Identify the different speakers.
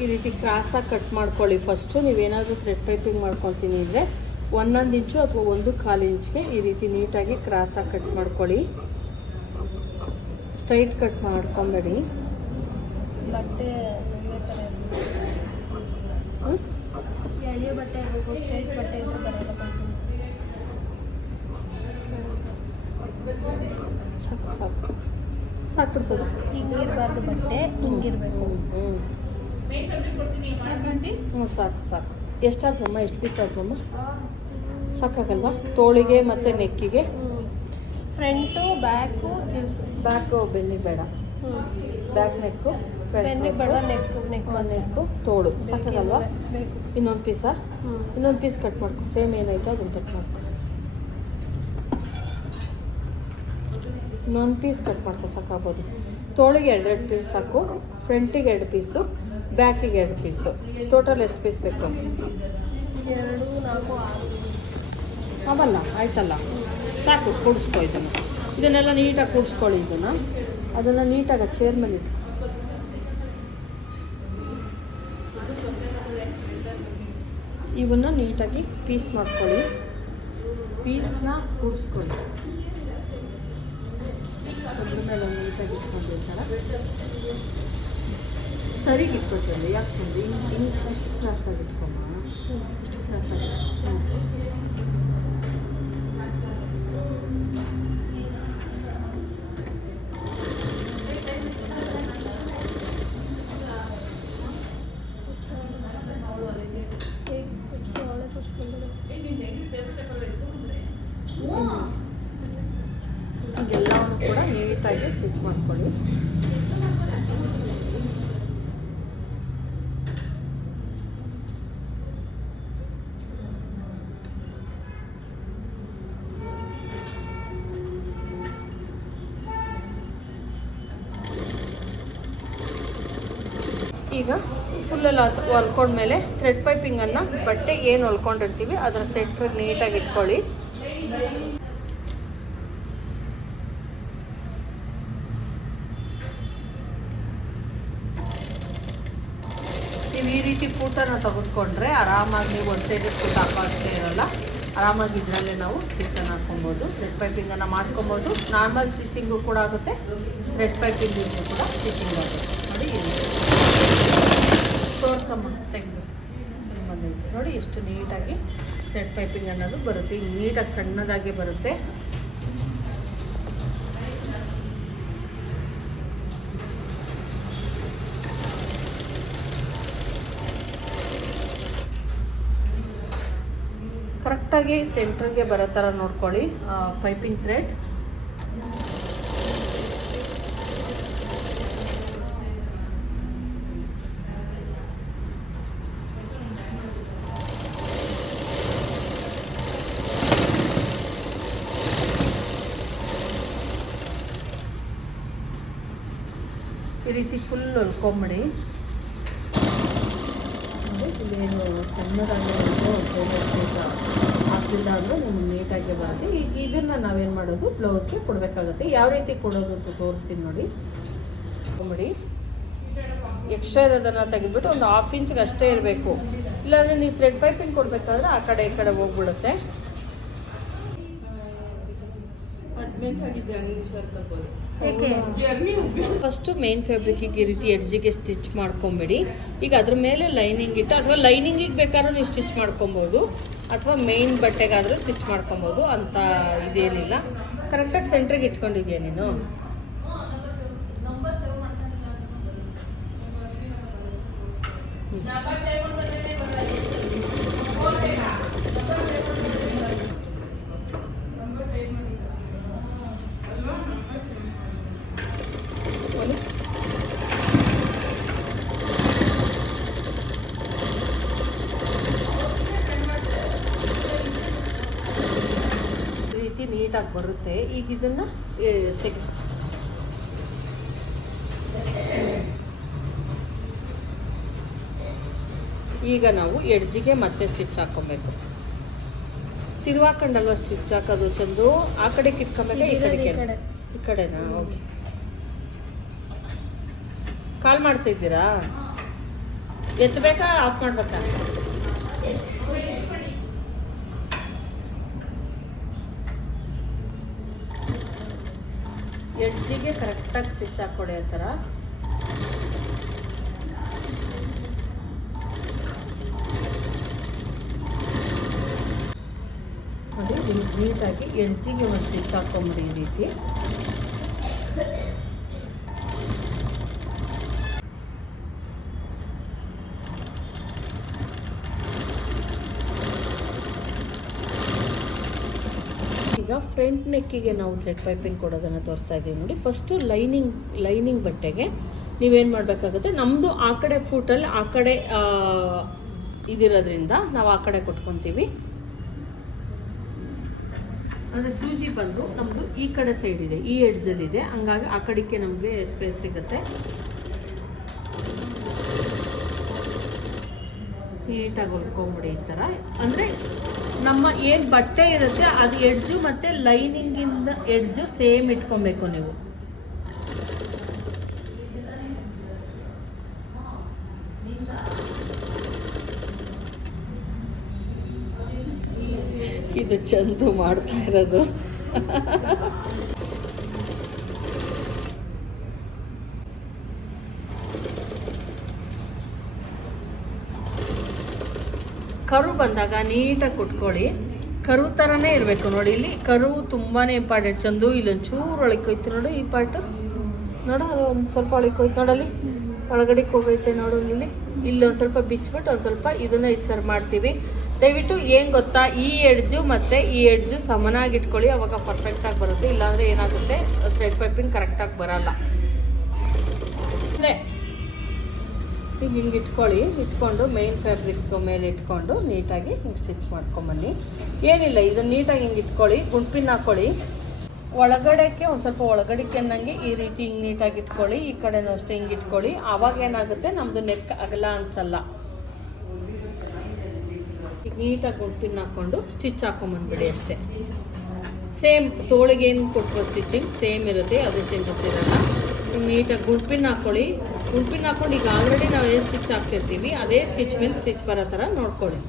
Speaker 1: ಈ ರೀತಿ ಕ್ರಾಸಾಗಿ ಕಟ್ ಮಾಡ್ಕೊಳ್ಳಿ ಫಸ್ಟು ನೀವೇನಾದರೂ ಥ್ರೆಡ್ ಪೈಪಿಂಗ್ ಮಾಡ್ಕೊತೀನಿ ಅಂದರೆ ಒಂದೊಂದು ಇಂಚು ಅಥವಾ ಒಂದು ಕಾಲು ಇಂಚ್ಗೆ ಈ ರೀತಿ ನೀಟಾಗಿ ಕ್ರಾಸಾಗಿ ಕಟ್ ಮಾಡ್ಕೊಳ್ಳಿ. ಸ್ಟ್ರೈಟ್ ಕಟ್ ಮಾಡ್ಕೊಬೇಡಿ.
Speaker 2: ಬಟ್ಟೆ ಬಟ್ಟೆ ಸ್ಟ್ರೈಟ್ ಬಟ್ಟೆ
Speaker 1: ಸಾಕು ಸಾಕು.
Speaker 2: ಹಿಂಗಿರಬಾರ್ದು ಬಟ್ಟೆ ಹಿಂಗಿರ್ಬೇಕು.
Speaker 1: ಹ್ಞೂ ಹ್ಞೂ ಸಾಕು ಸಾಕು ಎಷ್ಟಾದ್ರಮ್ಮ ಎಷ್ಟು ಪೀಸ್ ಆದ್ರಮ್ಮ ಸಾಕಾಗಲ್ವಾ? ತೋಳಿಗೆ ಮತ್ತು ನೆಕ್ಕಿಗೆ?
Speaker 2: Front back sleeves.
Speaker 1: ಬ್ಯಾಕು ಬೆನ್ನಿ ಬೇಡ. ಬ್ಯಾಕ್ ನೆಕ್ಕು
Speaker 2: ಬೆನ್ನಿಗೆ ಬೇಡ ನೆಕ್ಕು ನೆಕ್
Speaker 1: ನೆಕ್ಕು ತೋಳು. ಸಾಕಾಗಲ್ವಾ? ಇನ್ನೊಂದು ಪೀಸಾ? ಇನ್ನೊಂದು ಪೀಸ್ ಕಟ್ ಮಾಡ್ಕೊ. ಸೇಮ್ ಏನಾಯ್ತು ಅದನ್ನು ಕಟ್ ಮಾಡ್ಕೊ. ಇನ್ನೊಂದು ಪೀಸ್ ಕಟ್ ಮಾಡ್ಕೊ ಸಾಕಾಗ್ಬೋದು. ತೋಳಿಗೆ ಎರಡೆರಡು ಪೀಸ್ ಸಾಕು. ಫ್ರಂಟಿಗೆ ಎರಡು ಪೀಸು. ಬ್ಯಾಕಿಗೆ ಎರಡು ಪೀಸು. ಟೋಟಲ್ ಎಷ್ಟು ಪೀಸ್ ಬೇಕು?
Speaker 2: ಎರಡು ನಾಲ್ಕು ಆರು.
Speaker 1: ಅವಲ್ಲ ಆಯ್ತಲ್ಲ. ಸಾಕು ಕೂಡಿಸ್ಕೊ ಇದನ್ನು. ಇದನ್ನೆಲ್ಲ ನೀಟಾಗಿ ಕೂಡಿಸ್ಕೊಳ್ಳಿ ಇದನ್ನು. ಅದನ್ನು ನೀಟಾಗಿ ಚೇರ್ ಮೇಲೆ ಇಟ್ಟು ಇವನ್ನ ನೀಟಾಗಿ ಪೀಸ್ ಮಾಡ್ಕೊಳ್ಳಿ. ಪೀಸ್ನ ಕೂಡಿಸ್ಕೊಳ್ಳಿ. ಅದ್ರ ಮೇಲೆ ನೀಟಾಗಿ ಇಟ್ಕೊಂಡು ಸರಿಗೆ ಇಟ್ಕೋತೀವಲ್ಲ ಯಾಕೆ ಚಂದ ಹಿಂಗೆ ಹಿಂಗೆ ಅಷ್ಟು ಕ್ರಾಸಾಗಿ ಇಟ್ಕೊಮ್ಮ ಇಷ್ಟು ಕ್ರಾಸಾಗಿ ಹ್ಞೂ ಎಲ್ಲವನ್ನು ಕೂಡ ನೀಟಾಗಿ ಸ್ಟಿಚ್ ಮಾಡ್ಕೊಳ್ಳಿ ಈಗ ಫುಲ್ಲೆಲ್ಲ ಹೊಲ್ಕೊಂಡ್ಮೇಲೆ ಥ್ರೆಡ್ ಪೈಪಿಂಗನ್ನು ಬಟ್ಟೆ ಏನು ಹೊಲ್ಕೊಂಡಿರ್ತೀವಿ, ಅದರ ಸೆಂಟ್ರಿಗೆ ನೀಟಾಗಿ ಇಟ್ಕೊಳ್ಳಿ. ನೀವು ಈ ರೀತಿ ಫೂಟನ್ನು ತೆಗೆದುಕೊಂಡ್ರೆ ಆರಾಮಾಗಿ ನೀವು ಒಂದು ಸೈಡ್ ಫುಡ್ ಹಾಕೋಷ್ಟೇ ಇರೋಲ್ಲ. ಆರಾಮಾಗಿ ಇದರಲ್ಲೇ ನಾವು ಸ್ಟಿಚನ್ನು ಹಾಕ್ಕೊಬೋದು ಥ್ರೆಡ್ ಪೈಪಿಂಗನ್ನು ಮಾಡ್ಕೊಬೋದು. ನಾರ್ಮಲ್ ಸ್ಟಿಚಿಂಗು ಕೂಡ ಆಗುತ್ತೆ ಥ್ರೆಡ್ ಪೈಪಿಂಗು ಕೂಡ ಸ್ಟಿಚಿಂಗ್ ಆಗುತ್ತೆ. ನೋಡಿ ತೋರ್ಸಮ್ಮ ತೆಗೆದು ನೋಡಿ ಎಷ್ಟು ನೀಟಾಗಿ ಥ್ರೆಡ್ ಪೈಪಿಂಗ್ ಅನ್ನೋದು ಬರುತ್ತೆ. ಹಿಂಗೆ ನೀಟಾಗಿ ಸಣ್ಣದಾಗಿ ಬರುತ್ತೆ. ಕರೆಕ್ಟಾಗಿ ಸೆಂಟ್ರಿಗೆ ಬರೋ ಥರ ನೋಡ್ಕೊಳ್ಳಿ. ಪೈಪಿಂಗ್ ಥ್ರೆಡ್ ಈ ರೀತಿ ಫುಲ್ ನೋಡಿ, ಇಲ್ಲೇನು ಸಣ್ಣದಾಗಿ ಹಾಕಿಲ್ಲ ಅಂದರೆ ನಮ್ಗೆ ನೀಟಾಗಿ ಬರುತ್ತೆ ಈಗ ಇದನ್ನು ನಾವೇನು ಮಾಡೋದು? ಬ್ಲೌಸ್ಗೆ ಕೊಡಬೇಕಾಗುತ್ತೆ. ಯಾವ ರೀತಿ ಕೊಡೋದು ಅಂತ ತೋರಿಸ್ತೀನಿ ನೋಡಿ. ನೋಡಿ ಎಕ್ಸ್ಟ್ರಾ ಇರೋದನ್ನು ತೆಗೆದ್ಬಿಟ್ಟು ಒಂದು ಹಾಫ್ ಇಂಚ್ಗೆ ಅಷ್ಟೇ ಇರಬೇಕು. ಇಲ್ಲಾಂದರೆ ನೀವು ಥ್ರೆಡ್ ಪೈಪಿಂಗ್ ಕೊಡಬೇಕಾದ್ರೆ ಆ ಕಡೆ ಈ ಕಡೆ ಹೋಗ್ಬಿಡುತ್ತೆ.
Speaker 2: ಏಕೆ
Speaker 1: ಫಸ್ಟು ಮೇನ್ ಫ್ಯಾಬ್ರಿಕ್ಕಿಗೆ ಈ ರೀತಿ ಎಡ್ಜಿಗೆ ಸ್ಟಿಚ್ ಮಾಡ್ಕೊಂಬಿಡಿ. ಈಗ ಅದ್ರ ಮೇಲೆ ಲೈನಿಂಗ್ ಇಟ್ಟು ಅಥವಾ ಲೈನಿಂಗಿಗೆ ಬೇಕಾದ್ರೂ ನೀವು ಸ್ಟಿಚ್ ಮಾಡ್ಕೊಬೋದು. ಅಥವಾ ಮೇನ್ ಬಟ್ಟೆಗಾದರೂ ಸ್ಟಿಚ್ ಮಾಡ್ಕೊಬೋದು. ಅಂತ ಇದೇನಿಲ್ಲ. ಕರೆಕ್ಟಾಗಿ ಸೆಂಟ್ರಿಗೆ ಇಟ್ಕೊಂಡಿದ್ಯಾ ನೀನು ರೀತಿ ನೀಟಾಗಿ ಬರುತ್ತೆ. ಈಗ ಇದನ್ನ ತೆಗೆ ಈಗ ನಾವು ಎಡ್ಜಿಗೆ ಮತ್ತೆ ಸ್ಟಿಚ್ ಹಾಕೊಬೇಕು. ತಿರುವಾಕೊಂಡಲ್ವ ಸ್ಟಿಚ್ ಹಾಕೋದು ಚಂದು? ಆ ಕಡೆ ಕಿಟ್ಕೊಂಬೇಕು ಈ
Speaker 2: ಕಡೆ.
Speaker 1: ಈ ಕಡೆನಾ? ಓಕೆ. ಕಾಲ್ ಮಾಡ್ತಾ ಇದ್ದೀರಾ? ಎತ್ತಬೇಕಾ ಆಫ್ ಮಾಡ್ಬೇಕಾ? ಎಡ್ಜಿಗೆ ಕರೆಕ್ಟಾಗಿ ಸ್ಟಿಚ್ ಹಾಕ್ಕೊಡಿ ಆ ಥರ ಅದು ನೀಟಾಗಿ ಎಡ್ಜಿಗೆ ಒಂದು ಸ್ಟಿಚ್ ಹಾಕೊಂಬಿಡಿ ಈ ರೀತಿ. ಈಗ ಫ್ರಂಟ್ ನೆಕ್ಕಿಗೆ ನಾವು ಥ್ರೆಡ್ ಪೈಪಿಂಗ್ ಕೊಡೋದನ್ನು ತೋರಿಸ್ತಾ ಇದ್ದೀವಿ ನೋಡಿ. ಫಸ್ಟು ಲೈನಿಂಗ್ ಲೈನಿಂಗ್ ಬಟ್ಟೆಗೆ ನೀವೇನು ಮಾಡಬೇಕಾಗುತ್ತೆ? ನಮ್ಮದು ಆ ಕಡೆ ಫೂಟಲ್ಲಿ ಆ ಕಡೆ ಇದಿರೋದ್ರಿಂದ ನಾವು ಆ ಕಡೆ ಕೊಟ್ಕೊತೀವಿ. ಅಂದರೆ ಸೂಜಿ ಬಂದು ನಮ್ಮದು ಈ ಕಡೆ ಸೈಡ್ ಇದೆ, ಈ ಎಡ್ಜಲ್ಲಿ ಇದೆ. ಹಂಗಾಗಿ ಆ ಕಡೆಗೆ ನಮಗೆ ಸ್ಪೇಸ್ ಸಿಗುತ್ತೆ. ನೀಟಾಗಿ ಹೊಲ್ಕೊಂಬಿಡಿ ಈ ಥರ ಅಂದರೆ ನಮ್ಮ ಏನು ಬಟ್ಟೆ ಇರುತ್ತೆ ಅದು ಎಡ್ಜು ಮತ್ತು ಲೈನಿಂಗಿಂದ ಎಡ್ಜು ಸೇಮ್ ಇಟ್ಕೊಬೇಕು ನೀವು. ಇದು ಚಂದು ಮಾಡ್ತಾ ಇರೋದು. ಕರು ಬಂದಾಗ ನೀಟಾಗಿ ಕುಟ್ಕೊಳ್ಳಿ. ಕರು ಥರನೇ ಇರಬೇಕು ನೋಡಿ ಇಲ್ಲಿ. ಕರು ತುಂಬಾ ಇಂಪಾರ್ಟೆಂಟ್ ಚಂದು ಇಲ್ಲೊಂದು ಚೂರು ಒಳಗೆ ಹೋಯ್ತು ನೋಡು ಈ ಪಾರ್ಟು ನೋಡು ಅದು ಒಂದು ಸ್ವಲ್ಪ ಒಳಗೆ ಹೋಯ್ತು ನೋಡಲ್ಲಿ. ಒಳಗಡೆಗೆ ಹೋಗೈತೆ ನೋಡು ಇಲ್ಲಿ. ಇಲ್ಲೊಂದು ಸ್ವಲ್ಪ ಬಿಚ್ಚಿಬಿಟ್ಟು ಒಂದು ಸ್ವಲ್ಪ ಇದನ್ನು ಇಸರ್ ಮಾಡ್ತೀವಿ. ದಯವಿಟ್ಟು ಏನು ಗೊತ್ತಾ? ಈ ಎಡ್ಜು ಮತ್ತು ಈ ಎಡ್ಜು ಸಮನಾಗಿ ಇಟ್ಕೊಳ್ಳಿ. ಅವಾಗ ಪರ್ಫೆಕ್ಟಾಗಿ ಬರುತ್ತೆ. ಇಲ್ಲಾಂದರೆ ಏನಾಗುತ್ತೆ? ಥ್ರೆಡ್ ಪೈಪಿಂಗ್ ಕರೆಕ್ಟಾಗಿ ಬರೋಲ್ಲ. ಈಗ ಹಿಂಗೆ ಇಟ್ಕೊಳ್ಳಿ. ಇಟ್ಕೊಂಡು ಮೇನ್ ಫ್ಯಾಬ್ರಿಕ್ ಮೇಲೆ ಇಟ್ಕೊಂಡು ನೀಟಾಗಿ ಹಿಂಗೆ ಸ್ಟಿಚ್ ಮಾಡ್ಕೊಂಬನ್ನಿ. ಏನಿಲ್ಲ ಇದು ನೀಟಾಗಿ ಹಿಂಗೆ ಇಟ್ಕೊಳ್ಳಿ. ಗುಂಪಿನ ಹಾಕ್ಕೊಳ್ಳಿ ಒಳಗಡೆಗೆ ಒಂದು ಸ್ವಲ್ಪ ಒಳಗಡೆ ಅನ್ನಂಗೆ ಈ ರೀತಿ ಹಿಂಗೆ ನೀಟಾಗಿ ಇಟ್ಕೊಳ್ಳಿ. ಈ ಕಡೆನೂ ಅಷ್ಟೇ ಹಿಂಗೆ ಇಟ್ಕೊಳ್ಳಿ. ಆವಾಗ ಏನಾಗುತ್ತೆ? ನಮ್ಮದು ನೆಕ್ ಅಗಲ ಅನಿಸಲ್ಲ. ಈಗ ನೀಟಾಗಿ ಗುಂಪಿನ ಹಾಕ್ಕೊಂಡು ಸ್ಟಿಚ್ ಹಾಕೊಂಬಂದ್ಬಿಡಿ ಅಷ್ಟೇ. ಸೇಮ್ ತೋಳಿಗೆ ಏನು ಕೊಟ್ಟರು ಸ್ಟಿಚಿಂಗ್ ಸೇಮ್ ಇರುತ್ತೆ, ಅದು ಚೇಂಜಸ್ ಇರಲ್ಲ. ನೀಟಾಗಿ ಗುಂಪಿನ ಹಾಕ್ಕೊಳ್ಳಿ ಗುಂಪಿನ ಹಾಕೊಂಡು ಈಗ ಆಲ್ರೆಡಿ ನಾವು ಏನು ಸ್ಟಿಚ್ ಹಾಕ್ತಿರ್ತೀವಿ, ಅದೇ ಸ್ಟಿಚ್ ಮೇಲೆ ಸ್ಟಿಚ್ ಬರೋ ಥರ ನೋಡ್ಕೊಳ್ಳಿ.